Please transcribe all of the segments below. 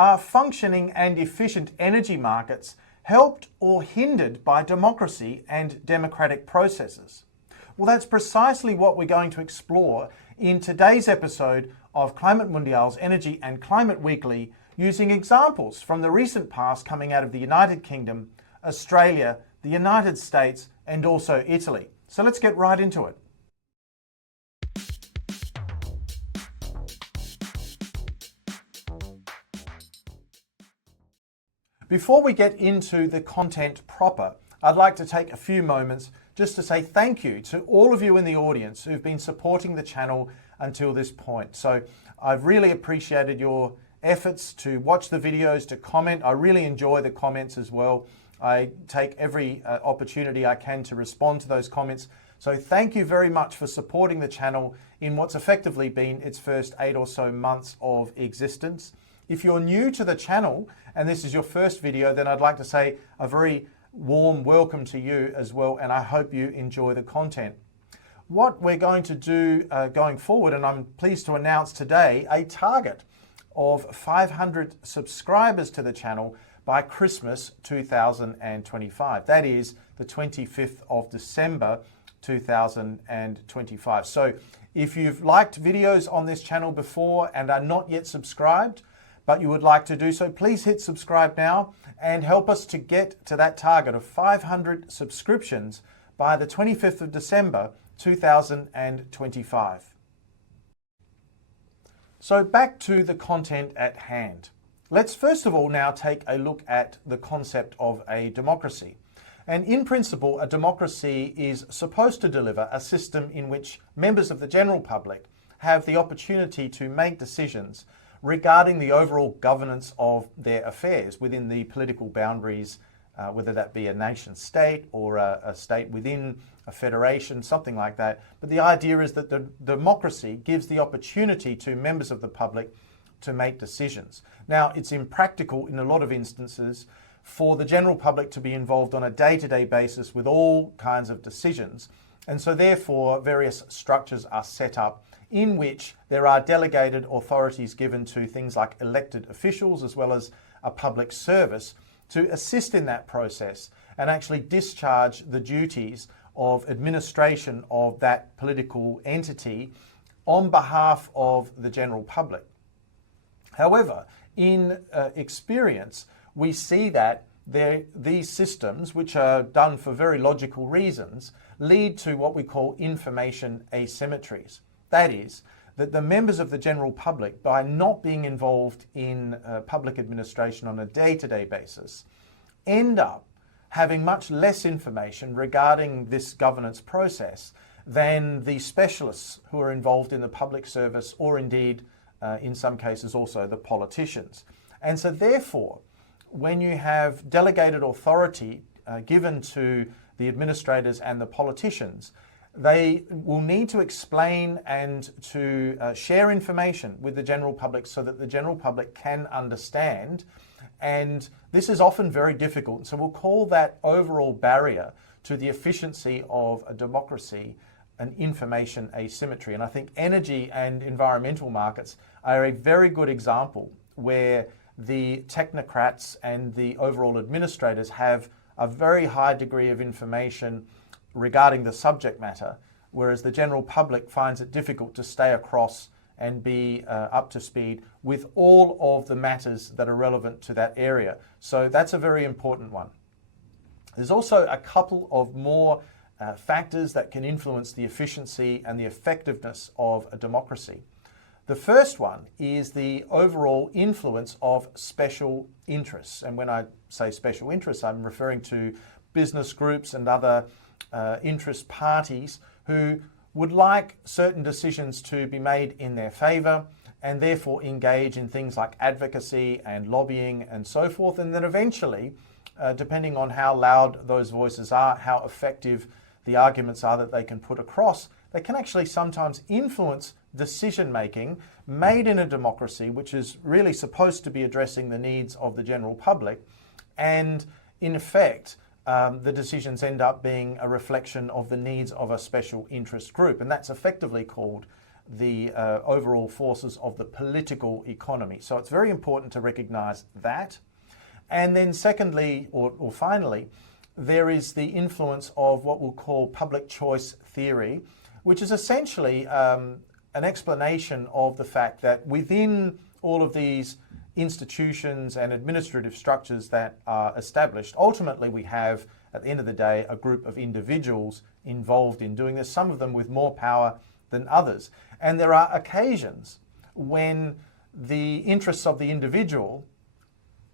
Are functioning and efficient energy markets helped or hindered by democracy and democratic processes? Well, that's precisely what we're going to explore in today's episode of Climate Mundial's Energy and Climate Weekly, using examples from the recent past coming out of the United Kingdom, Australia, the United States, and also Italy. So let's get right into it. Before we get into the content proper, I'd like to take a few moments just to say thank you to all of you in the audience who've been supporting the channel until this point. So I've really appreciated your efforts to watch the videos, to comment. I really enjoy the comments as well. I take every opportunity I can to respond to those comments. So thank you very much for supporting the channel in what's effectively been its first 8 or so months of existence. If you're new to the channel and this is your first video, then I'd like to say a very warm welcome to you as well, and I hope you enjoy the content. What we're going to do going forward, and I'm pleased to announce today, a target of 500 subscribers to the channel by Christmas 2025. That is the 25th of December 2025. So if you've liked videos on this channel before and are not yet subscribed, but you would like to do so, please hit subscribe now and help us to get to that target of 500 subscriptions by the 25th of December 2025. So back to the content at hand. Let's first of all now take a look at the concept of a democracy. And in principle, a democracy is supposed to deliver a system in which members of the general public have the opportunity to make decisions regarding the overall governance of their affairs within the political boundaries, whether that be a nation state or a state within a federation, something like that. But the idea is that the democracy gives the opportunity to members of the public to make decisions. Now, it's impractical in a lot of instances for the general public to be involved on a day-to-day basis with all kinds of decisions. And so therefore, various structures are set up in which there are delegated authorities given to things like elected officials as well as a public service to assist in that process and actually discharge the duties of administration of that political entity on behalf of the general public. However, in experience, we see that these systems, which are done for very logical reasons, lead to what we call information asymmetries. That is, that the members of the general public, by not being involved in public administration on a day-to-day basis, end up having much less information regarding this governance process than the specialists who are involved in the public service, or indeed, in some cases also the politicians. And so therefore, when you have delegated authority given to the administrators and the politicians, they will need to explain and to share information with the general public so that the general public can understand. And this is often very difficult. So we'll call that overall barrier to the efficiency of a democracy an information asymmetry. And I think energy and environmental markets are a very good example where the technocrats and the overall administrators have a very high degree of information regarding the subject matter, whereas the general public finds it difficult to stay across and be up to speed with all of the matters that are relevant to that area. So that's a very important one. There's also a couple of more factors that can influence the efficiency and the effectiveness of a democracy. The first one is the overall influence of special interests. And when I say special interests, I'm referring to business groups and other interest parties who would like certain decisions to be made in their favour and therefore engage in things like advocacy and lobbying and so forth, and then eventually, depending on how loud those voices are, how effective the arguments are that they can put across, they can actually sometimes influence decision making made in a democracy which is really supposed to be addressing the needs of the general public, and in effect the decisions end up being a reflection of the needs of a special interest group, and that's effectively called the overall forces of the political economy. So it's very important to recognize that. And then secondly, or finally, there is the influence of what we'll call public choice theory, which is essentially an explanation of the fact that within all of these institutions and administrative structures that are established, ultimately we have, at the end of the day, a group of individuals involved in doing this, some of them with more power than others. And there are occasions when the interests of the individual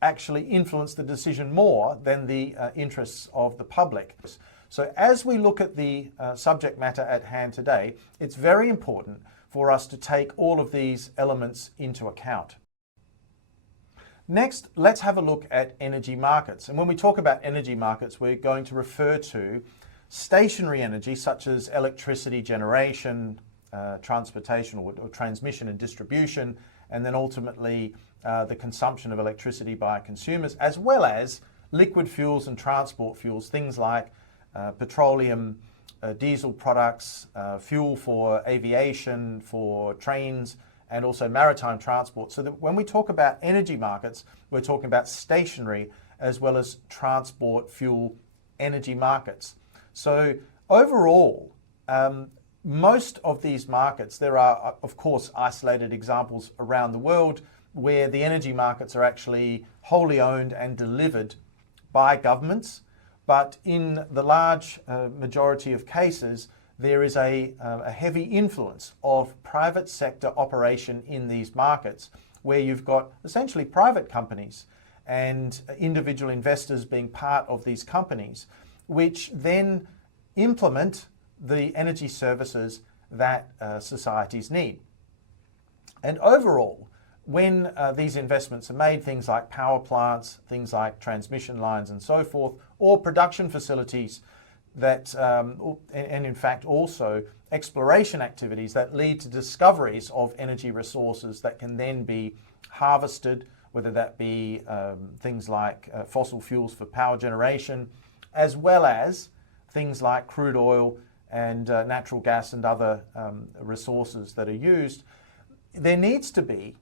actually influence the decision more than the interests of the public. So as we look at the subject matter at hand today, it's very important for us to take all of these elements into account. Next, let's have a look at energy markets. And when we talk about energy markets, we're going to refer to stationary energy, such as electricity generation, transportation or transmission and distribution, and then ultimately the consumption of electricity by consumers, as well as liquid fuels and transport fuels, things like petroleum, diesel products, fuel for aviation, for trains, and also maritime transport. So that when we talk about energy markets, we're talking about stationary as well as transport fuel energy markets. So overall, most of these markets, there are, of course, isolated examples around the world where the energy markets are actually wholly owned and delivered by governments. But in the large majority of cases, there is a heavy influence of private sector operation in these markets, where you've got essentially private companies and individual investors being part of these companies, which then implement the energy services that societies need. And overall, when these investments are made, things like power plants, things like transmission lines and so forth, or production facilities that, and in fact also exploration activities that lead to discoveries of energy resources that can then be harvested, whether that be things like fossil fuels for power generation, as well as things like crude oil and natural gas and other resources that are used. There needs to be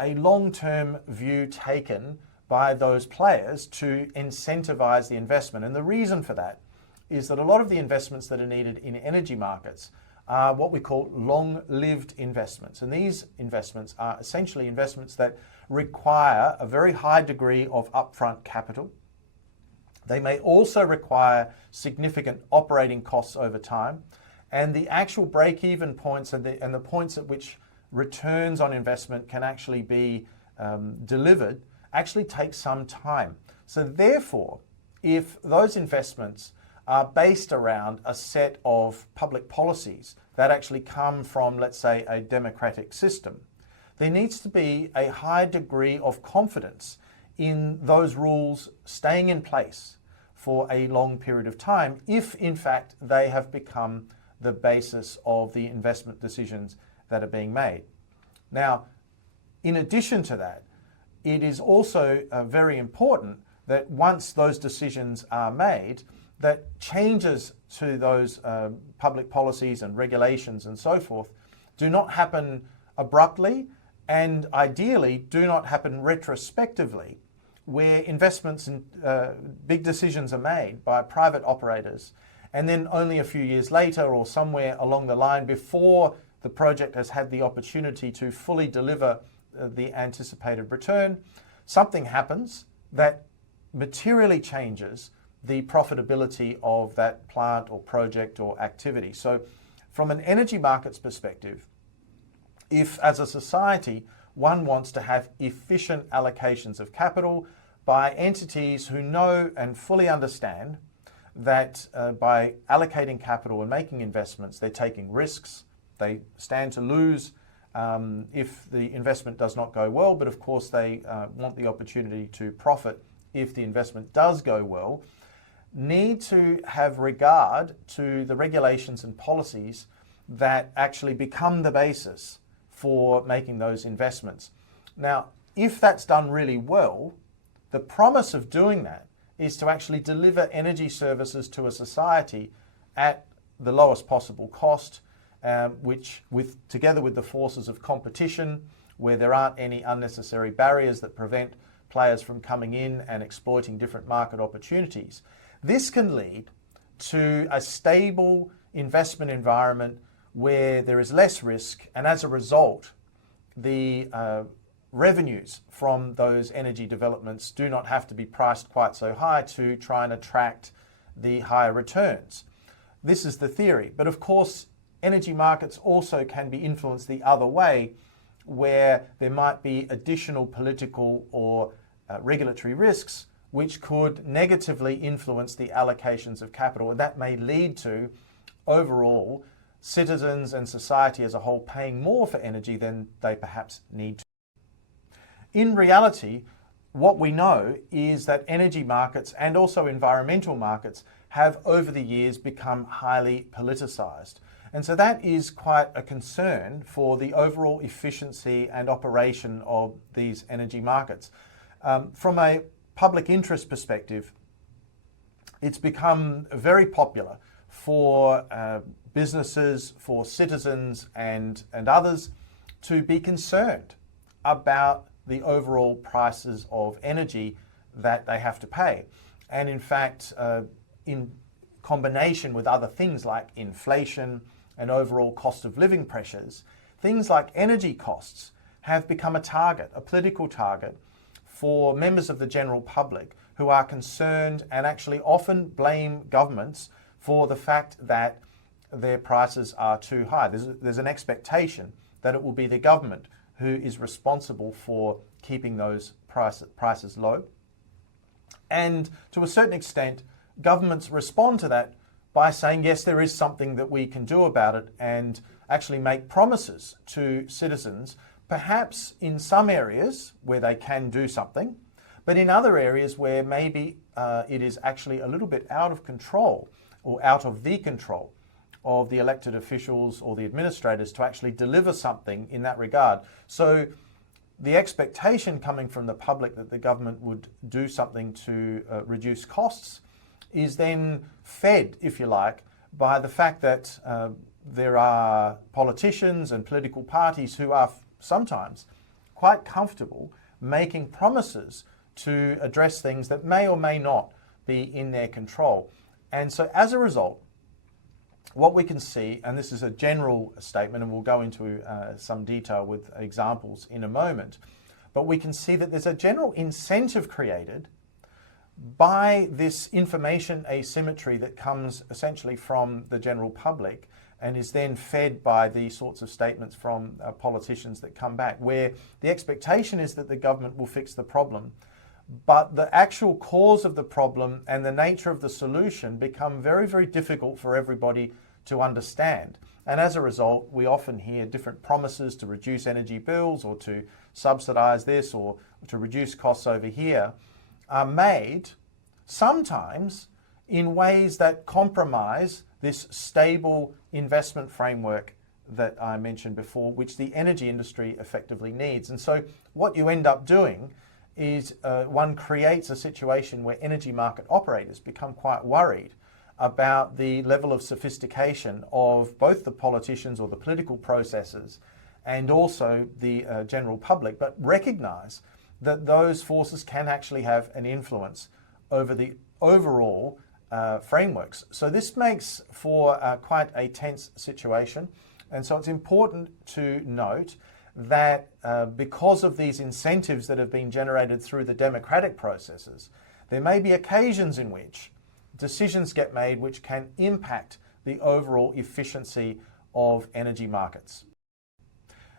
a long-term view taken by those players to incentivize the investment. And the reason for that is that a lot of the investments that are needed in energy markets are what we call long-lived investments. And these investments are essentially investments that require a very high degree of upfront capital. They may also require significant operating costs over time. And the actual break-even points and the points at which returns on investment can actually be delivered actually take some time. So therefore, if those investments are based around a set of public policies that actually come from, let's say, a democratic system, there needs to be a high degree of confidence in those rules staying in place for a long period of time, if in fact they have become the basis of the investment decisions that are being made. Now, in addition to that, it is also very important that once those decisions are made, that changes to those public policies and regulations and so forth do not happen abruptly, and ideally do not happen retrospectively, where investments and big decisions are made by private operators, and then only a few years later or somewhere along the line, before the project has had the opportunity to fully deliver the anticipated return, something happens that materially changes the profitability of that plant or project or activity. So from an energy markets perspective, if as a society one wants to have efficient allocations of capital by entities who know and fully understand that by allocating capital and making investments, they're taking risks, they stand to lose if the investment does not go well, but of course they want the opportunity to profit if the investment does go well, need to have regard to the regulations and policies that actually become the basis for making those investments. Now, if that's done really well, the promise of doing that is to actually deliver energy services to a society at the lowest possible cost, which together with the forces of competition, where there aren't any unnecessary barriers that prevent players from coming in and exploiting different market opportunities. This can lead to a stable investment environment where there is less risk, and as a result, the revenues from those energy developments do not have to be priced quite so high to try and attract the higher returns. This is the theory. But of course, energy markets also can be influenced the other way, where there might be additional political or regulatory risks which could negatively influence the allocations of capital. And that may lead to overall citizens and society as a whole paying more for energy than they perhaps need to. In reality, what we know is that energy markets and also environmental markets have over the years become highly politicized. And so that is quite a concern for the overall efficiency and operation of these energy markets. From a public interest perspective, it's become very popular for businesses, for citizens and others to be concerned about the overall prices of energy that they have to pay. And in fact, in combination with other things like inflation and overall cost of living pressures, things like energy costs have become a target, a political target for members of the general public who are concerned and actually often blame governments for the fact that their prices are too high. There's an expectation that it will be the government who is responsible for keeping those prices low. And to a certain extent, governments respond to that by saying, yes, there is something that we can do about it, and actually make promises to citizens, perhaps in some areas where they can do something, but in other areas where maybe it is actually a little bit out of control or out of the control of the elected officials or the administrators to actually deliver something in that regard. So the expectation coming from the public that the government would do something to reduce costs is then fed, if you like, by the fact that there are politicians and political parties who are sometimes quite comfortable making promises to address things that may or may not be in their control. And so as a result, what we can see, and this is a general statement, and we'll go into some detail with examples in a moment, but we can see that there's a general incentive created by this information asymmetry that comes essentially from the general public and is then fed by the sorts of statements from politicians that come back, where the expectation is that the government will fix the problem, but the actual cause of the problem and the nature of the solution become very, very difficult for everybody to understand. And as a result, we often hear different promises to reduce energy bills or to subsidise this or to reduce costs over here are made sometimes in ways that compromise this stable investment framework that I mentioned before, which the energy industry effectively needs. And so what you end up doing is one creates a situation where energy market operators become quite worried about the level of sophistication of both the politicians or the political processes and also the general public, but recognise that those forces can actually have an influence over the overall frameworks. So this makes for quite a tense situation. And so it's important to note that because of these incentives that have been generated through the democratic processes, there may be occasions in which decisions get made which can impact the overall efficiency of energy markets.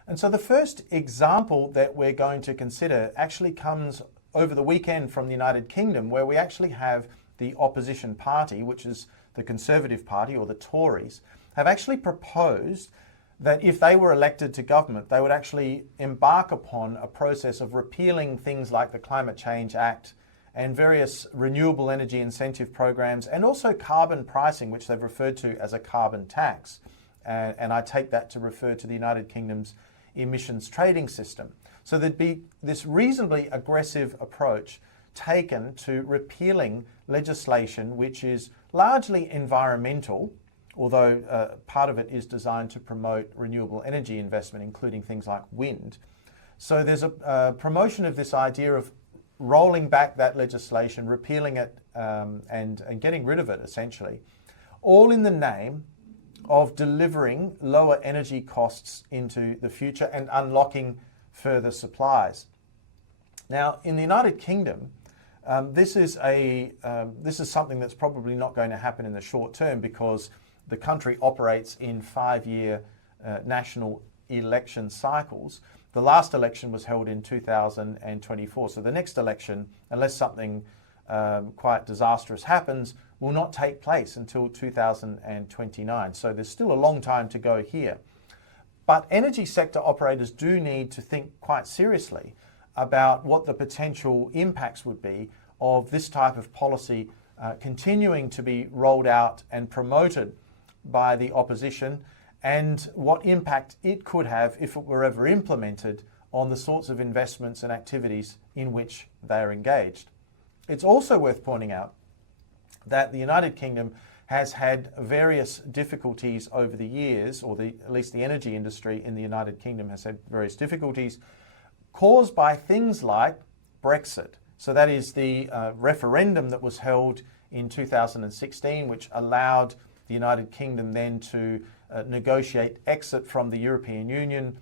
And so the first example that we're going to consider actually comes over the weekend from the United Kingdom, where we actually have the opposition party, which is the Conservative Party or the Tories, have actually proposed that if they were elected to government, they would actually embark upon a process of repealing things like the Climate Change Act and various renewable energy incentive programs, and also carbon pricing, which they've referred to as a carbon tax. And I take that to refer to the United Kingdom's emissions trading system. So there'd be this reasonably aggressive approach taken to repealing legislation which is largely environmental although part of it is designed to promote renewable energy investment, including things like wind. So there's a promotion of this idea of rolling back that legislation, repealing it, and getting rid of it, essentially, all in the name of delivering lower energy costs into the future and unlocking further supplies. Now, in the United Kingdom, this is something that's probably not going to happen in the short term, because the country operates in 5-year national election cycles. The last election was held in 2024. So the next election, unless something quite disastrous happens, will not take place until 2029. So there's still a long time to go here. But energy sector operators do need to think quite seriously about what the potential impacts would be of this type of policy continuing to be rolled out and promoted by the opposition, and what impact it could have if it were ever implemented on the sorts of investments and activities in which they are engaged. It's also worth pointing out that the United Kingdom has had various difficulties over the years, or at least the energy industry in the United Kingdom has had various difficulties caused by things like Brexit. So that is the referendum that was held in 2016, which allowed the United Kingdom then to negotiate exit from the European Union,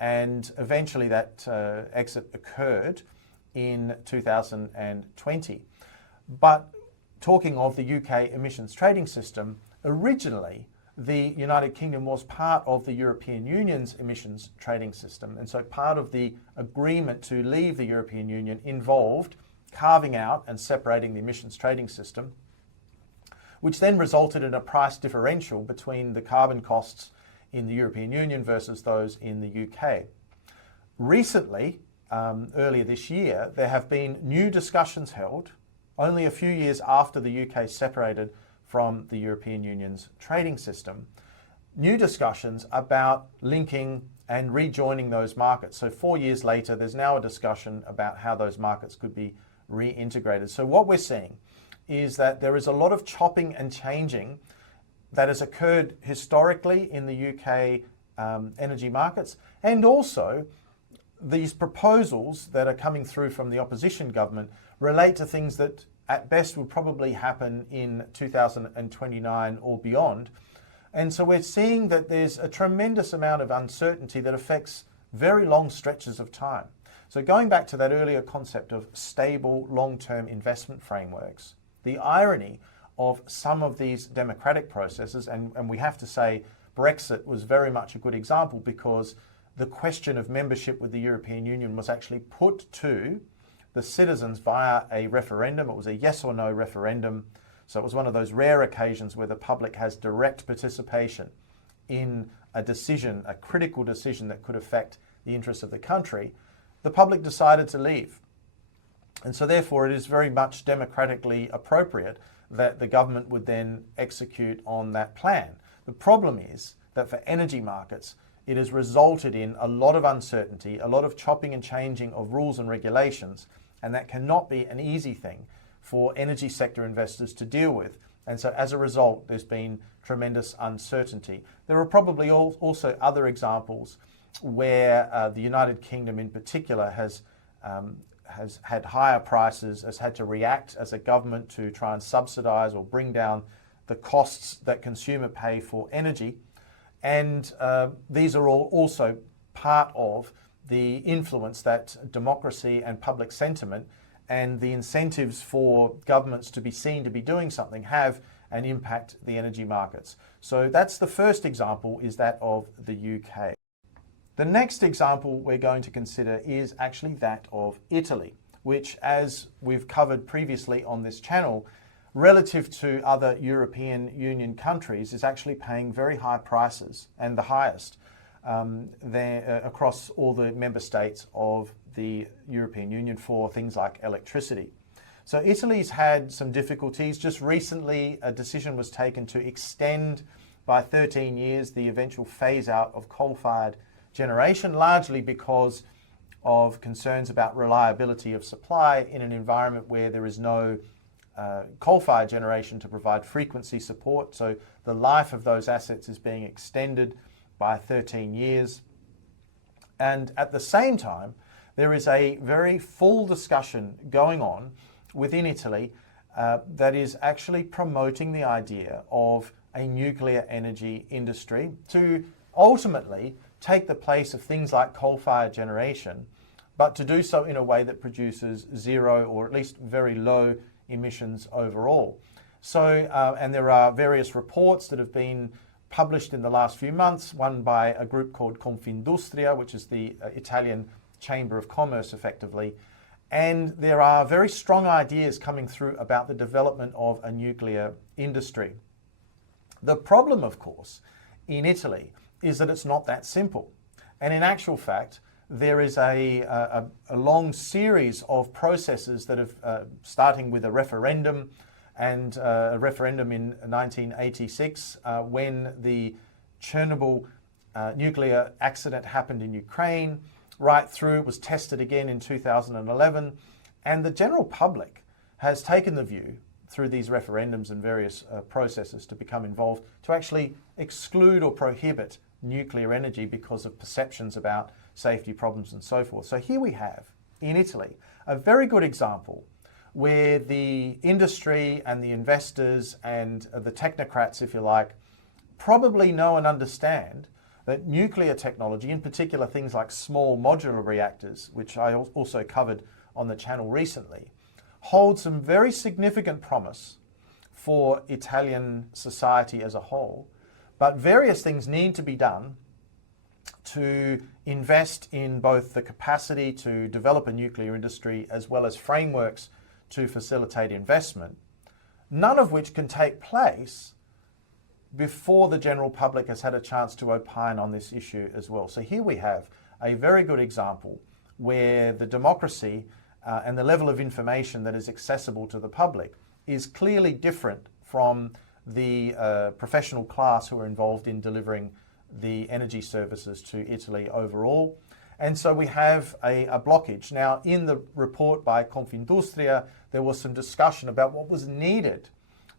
and eventually that exit occurred in 2020. But talking of the UK emissions trading system, originally the United Kingdom was part of the European Union's emissions trading system, and so part of the agreement to leave the European Union involved carving out and separating the emissions trading system, which then resulted in a price differential between the carbon costs in the European Union versus those in the UK. Recently, earlier this year, there have been new discussions held, only a few years after the UK separated from the European Union's trading system, new discussions about linking and rejoining those markets. So 4 years later, there's now a discussion about how those markets could be reintegrated. So what we're seeing is that there is a lot of chopping and changing that has occurred historically in the UK energy markets, and also these proposals that are coming through from the opposition government relate to things that at best will probably happen in 2029 or beyond. And so we're seeing that there's a tremendous amount of uncertainty that affects very long stretches of time. So going back to that earlier concept of stable long-term investment frameworks, the irony of some of these democratic processes, and we have to say Brexit was very much a good example, because the question of membership with the European Union was actually put to the citizens via a referendum. It was a yes or no referendum. So it was one of those rare occasions where the public has direct participation in a decision, a critical decision that could affect the interests of the country. The public decided to leave. And so therefore it is very much democratically appropriate that the government would then execute on that plan. The problem is that for energy markets, it has resulted in a lot of uncertainty, a lot of chopping and changing of rules and regulations, and that cannot be an easy thing for energy sector investors to deal with. And so as a result, there's been tremendous uncertainty. There are probably also other examples where the United Kingdom in particular has had higher prices, has had to react as a government to try and subsidise or bring down the costs that consumers pay for energy. And these are all also part of the influence that democracy and public sentiment and the incentives for governments to be seen to be doing something have and impact the energy markets. So that's the first example, is that of the UK. The next example we're going to consider is actually that of Italy, which, as we've covered previously on this channel, relative to other European Union countries, is actually paying very high prices, and the highest across all the member states of the European Union for things like electricity. So Italy's had some difficulties. Just recently, a decision was taken to extend by 13 years the eventual phase out of coal-fired generation, largely because of concerns about reliability of supply in an environment where there is no coal-fired generation to provide frequency support. So the life of those assets is being extended by 13 years. And at the same time, there is a very full discussion going on within Italy that is actually promoting the idea of a nuclear energy industry to ultimately take the place of things like coal-fired generation, but to do so in a way that produces zero or at least very low emissions overall. So, and there are various reports that have been published in the last few months, one by a group called Confindustria, which is the Italian Chamber of Commerce effectively. And there are very strong ideas coming through about the development of a nuclear industry. The problem, of course, in Italy is that it's not that simple. And in actual fact, there is a long series of processes that have, starting with a referendum, and a referendum in 1986 when the Chernobyl nuclear accident happened in Ukraine, right through, it was tested again in 2011. And the general public has taken the view through these referendums and various processes to become involved to actually exclude or prohibit nuclear energy because of perceptions about safety problems and so forth. So here we have, in Italy, a very good example where the industry and the investors and the technocrats, if you like, probably know and understand that nuclear technology, in particular things like small modular reactors, which I also covered on the channel recently, hold some very significant promise for Italian society as a whole. But various things need to be done to invest in both the capacity to develop a nuclear industry as well as frameworks to facilitate investment, none of which can take place before the general public has had a chance to opine on this issue as well. So here we have a very good example where the democracy and the level of information that is accessible to the public is clearly different from the professional class who are involved in delivering the energy services to Italy overall. And so we have a blockage. Now, in the report by Confindustria, there was some discussion about what was needed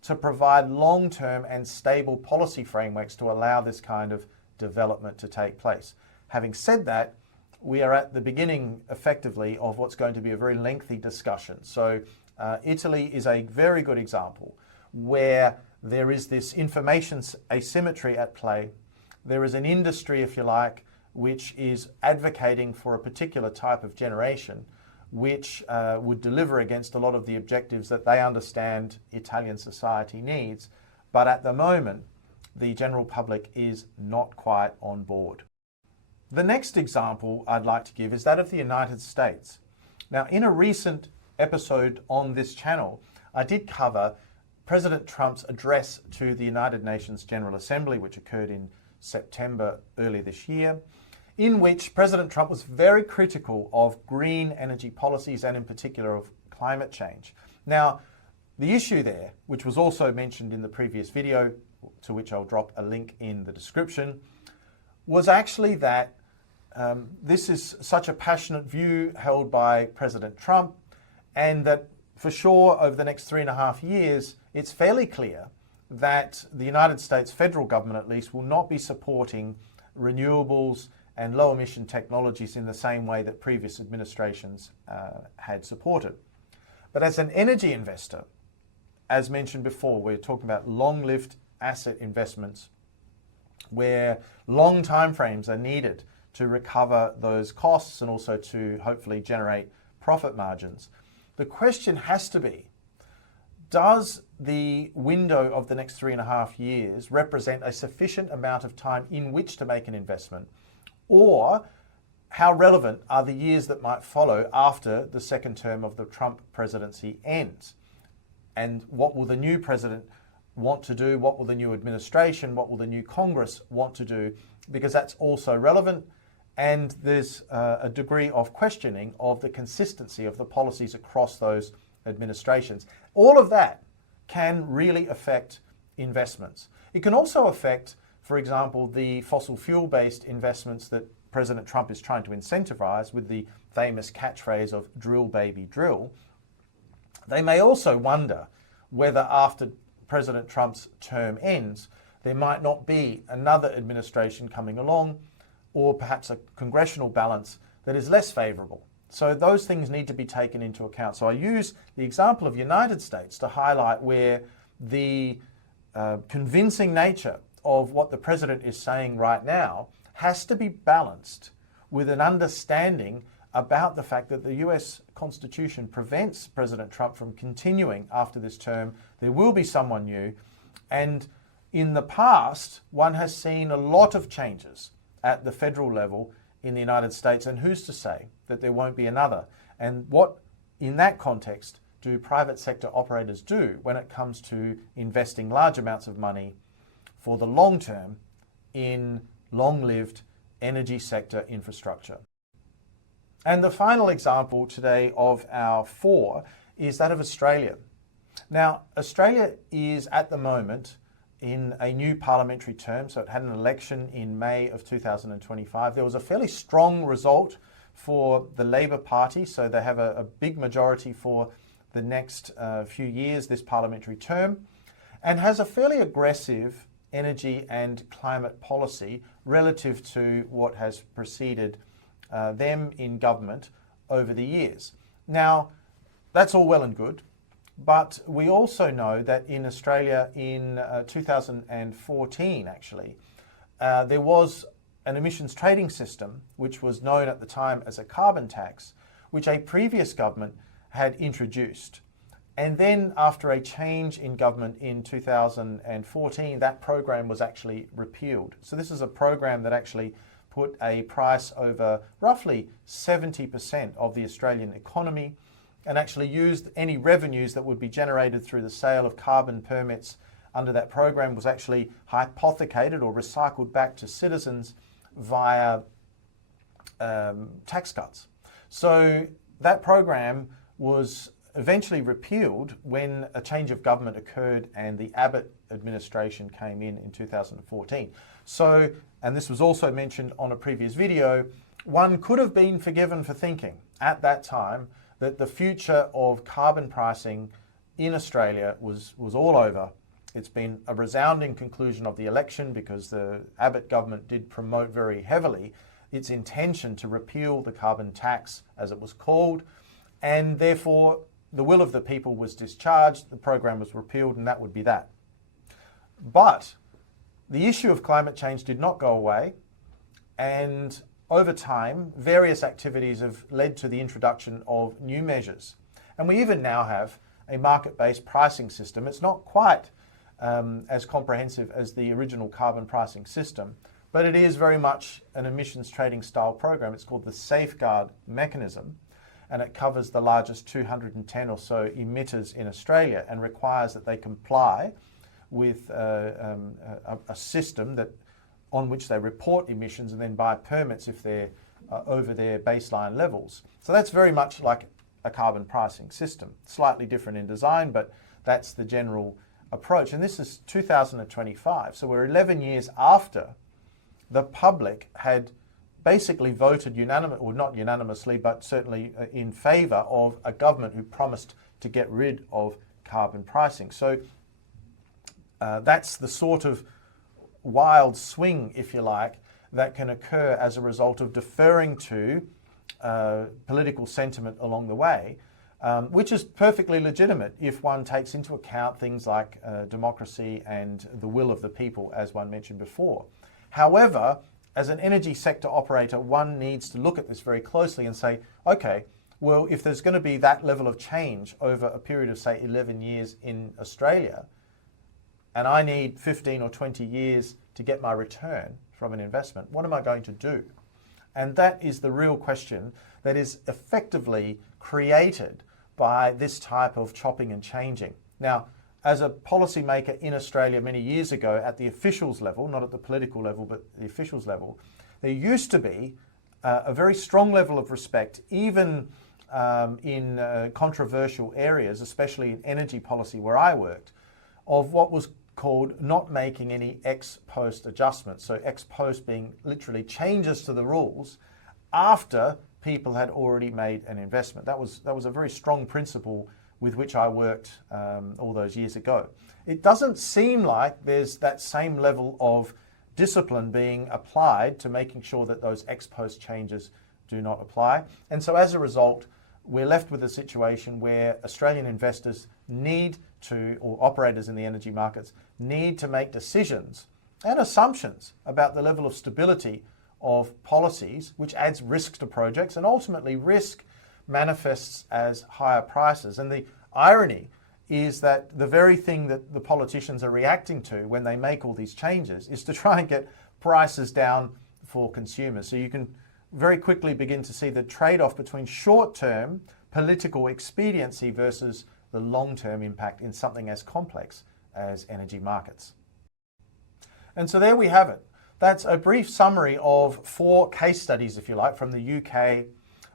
to provide long-term and stable policy frameworks to allow this kind of development to take place. Having said that, we are at the beginning, effectively, of what's going to be a very lengthy discussion. So Italy is a very good example where there is this information asymmetry at play. There is an industry, if you like, which is advocating for a particular type of generation, which would deliver against a lot of the objectives that they understand Italian society needs. But at the moment, the general public is not quite on board. The next example I'd like to give is that of the United States. Now, in a recent episode on this channel, I did cover President Trump's address to the United Nations General Assembly, which occurred in September early this year, in which President Trump was very critical of green energy policies and in particular of climate change. Now, the issue there, which was also mentioned in the previous video, to which I'll drop a link in the description, was actually that this is such a passionate view held by President Trump, and that for sure over the next 3.5 years, it's fairly clear that the United States federal government at least will not be supporting renewables and low emission technologies in the same way that previous administrations had supported. But as an energy investor, as mentioned before, we're talking about long-lived asset investments where long timeframes are needed to recover those costs and also to hopefully generate profit margins. The question has to be, does the window of the next 3.5 years represent a sufficient amount of time in which to make an investment? Or how relevant are the years that might follow after the second term of the Trump presidency ends? And what will the new president want to do? What will the new administration, what will the new Congress want to do? Because that's also relevant. And there's a degree of questioning of the consistency of the policies across those administrations. All of that can really affect investments. It can also affect, for example, the fossil fuel-based investments that President Trump is trying to incentivize with the famous catchphrase of drill, baby, drill. They may also wonder whether after President Trump's term ends, there might not be another administration coming along, or perhaps a congressional balance that is less favourable. So those things need to be taken into account. So I use the example of United States to highlight where the convincing nature of what the president is saying right now has to be balanced with an understanding about the fact that the US Constitution prevents President Trump from continuing after this term. There will be someone new. And in the past, one has seen a lot of changes at the federal level in the United States, and who's to say that there won't be another? And what, in that context, do private sector operators do when it comes to investing large amounts of money for the long term in long-lived energy sector infrastructure? And the final example today of our 4 is that of Australia. Now, Australia is at the moment in a new parliamentary term, so it had an election in May of 2025. There was a fairly strong result for the Labor Party, so they have a big majority for the next few years, this parliamentary term, and has a fairly aggressive energy and climate policy relative to what has preceded them in government over the years. Now, that's all well and good, but we also know that in Australia in 2014, actually, there was an emissions trading system, which was known at the time as a carbon tax, which a previous government had introduced. And then after a change in government in 2014, that program was actually repealed. So this is a program that actually put a price over roughly 70% of the Australian economy, and actually used any revenues that would be generated through the sale of carbon permits under that program was actually hypothecated or recycled back to citizens via tax cuts. So that program was eventually repealed when a change of government occurred and the Abbott administration came in 2014. So, and this was also mentioned on a previous video, one could have been forgiven for thinking at that time that the future of carbon pricing in Australia was all over. It's been a resounding conclusion of the election because the Abbott government did promote very heavily its intention to repeal the carbon tax, as it was called, and therefore the will of the people was discharged, the program was repealed, and that would be that. But the issue of climate change did not go away, and over time, various activities have led to the introduction of new measures. And we even now have a market-based pricing system. It's not quite as comprehensive as the original carbon pricing system, but it is very much an emissions trading style program. It's called the Safeguard Mechanism, and it covers the largest 210 or so emitters in Australia and requires that they comply with a system that on which they report emissions and then buy permits if they're over their baseline levels. So that's very much like a carbon pricing system. Slightly different in design, but that's the general approach. And this is 2025, so we're 11 years after the public had basically voted or not unanimously, but certainly in favour of a government who promised to get rid of carbon pricing. So that's the sort of wild swing, if you like, that can occur as a result of deferring to political sentiment along the way, which is perfectly legitimate if one takes into account things like democracy and the will of the people, as one mentioned before. However, as an energy sector operator, one needs to look at this very closely and say, okay, well, if there's going to be that level of change over a period of, say, 11 years in Australia, and I need 15 or 20 years to get my return from an investment, what am I going to do? And that is the real question that is effectively created by this type of chopping and changing. Now, as a policymaker in Australia many years ago at the officials level, not at the political level, but the officials level, there used to be a very strong level of respect, even in controversial areas, especially in energy policy where I worked, of what was called not making any ex post adjustments. So ex post being literally changes to the rules after people had already made an investment. That was a very strong principle with which I worked all those years ago. It doesn't seem like there's that same level of discipline being applied to making sure that those ex post changes do not apply. And so as a result, we're left with a situation where Australian investors need to, or operators in the energy markets, need to make decisions and assumptions about the level of stability of policies, which adds risk to projects, and ultimately risk manifests as higher prices. And the irony is that the very thing that the politicians are reacting to when they make all these changes is to try and get prices down for consumers. So you can very quickly begin to see the trade-off between short-term political expediency versus the long-term impact in something as complex as energy markets. And so there we have it. That's a brief summary of 4 case studies, if you like, from the UK,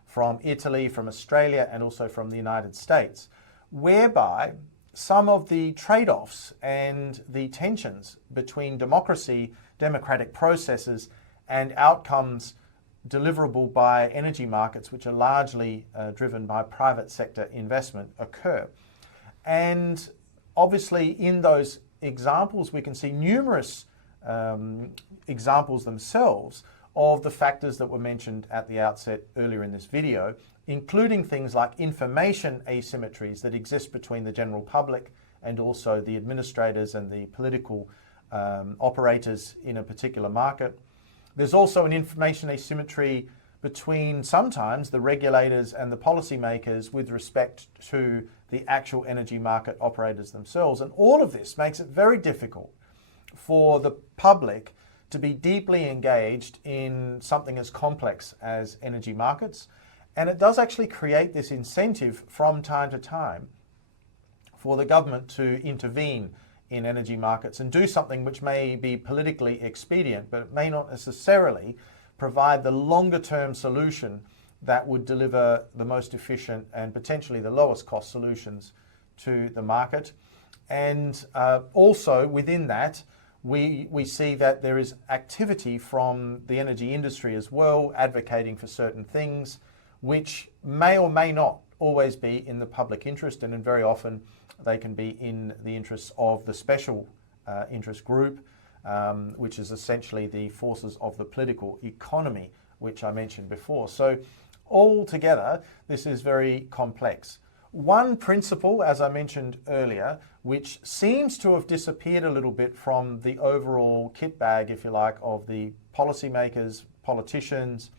from Italy, from Australia, and also from the United States, whereby some of the trade-offs and the tensions between democracy, democratic processes, and outcomes deliverable by energy markets, which are largely driven by private sector investment, occur. And obviously in those examples, we can see numerous examples themselves of the factors that were mentioned at the outset earlier in this video, including things like information asymmetries that exist between the general public and also the administrators and the political operators in a particular market. There's also an information asymmetry between sometimes the regulators and the policymakers with respect to the actual energy market operators themselves. And all of this makes it very difficult for the public to be deeply engaged in something as complex as energy markets. And it does actually create this incentive from time to time for the government to intervene in energy markets and do something which may be politically expedient, but it may not necessarily provide the longer term solution that would deliver the most efficient and potentially the lowest cost solutions to the market. And also within that, we see that there is activity from the energy industry as well, advocating for certain things, which may or may not always be in the public interest, and very often they can be in the interests of the special interest group, which is essentially the forces of the political economy, which I mentioned before. So altogether, this is very complex. One principle, as I mentioned earlier, which seems to have disappeared a little bit from the overall kit bag, if you like, of the policymakers, politicians,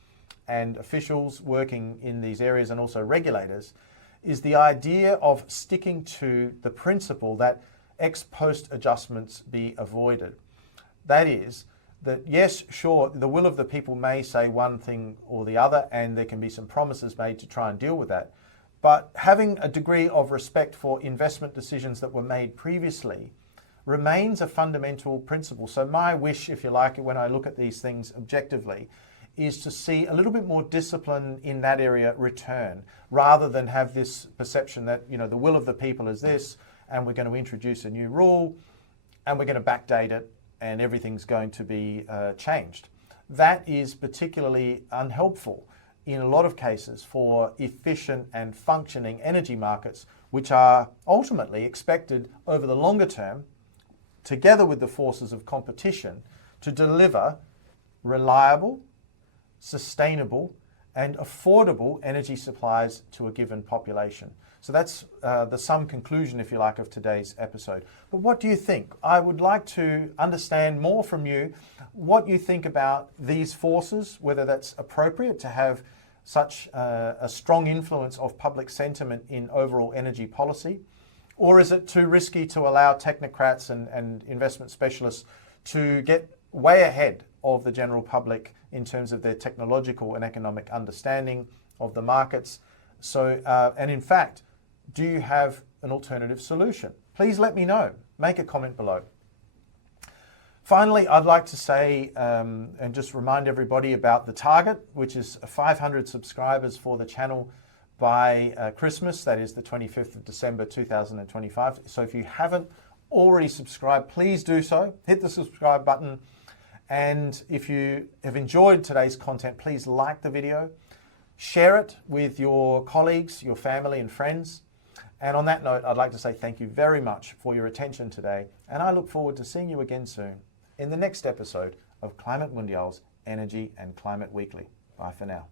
and officials working in these areas, and also regulators, is the idea of sticking to the principle that ex post adjustments be avoided. That is, that yes, sure, the will of the people may say one thing or the other, and there can be some promises made to try and deal with that. But having a degree of respect for investment decisions that were made previously remains a fundamental principle. So my wish, if you like, when I look at these things objectively, is to see a little bit more discipline in that area return, rather than have this perception that, you know, the will of the people is this, and we're going to introduce a new rule, and we're going to backdate it, and everything's going to be changed. That is particularly unhelpful in a lot of cases for efficient and functioning energy markets, which are ultimately expected over the longer term, together with the forces of competition, to deliver reliable, sustainable, and affordable energy supplies to a given population. So that's the sum conclusion, if you like, of today's episode. But what do you think? I would like to understand more from you what you think about these forces, whether that's appropriate to have such a strong influence of public sentiment in overall energy policy, or is it too risky to allow technocrats and investment specialists to get way ahead of the general public in terms of their technological and economic understanding of the markets? So, and in fact, do you have an alternative solution? Please let me know. Make a comment below. Finally, I'd like to say and just remind everybody about the target, which is 500 subscribers for the channel by Christmas. That is the 25th of December 2025. So if you haven't already subscribed, please do so. Hit the subscribe button. And if you have enjoyed today's content, please like the video, share it with your colleagues, your family and friends. And on that note, I'd like to say thank you very much for your attention today, and I look forward to seeing you again soon in the next episode of Climate Mundial's Energy and Climate Weekly. Bye for now.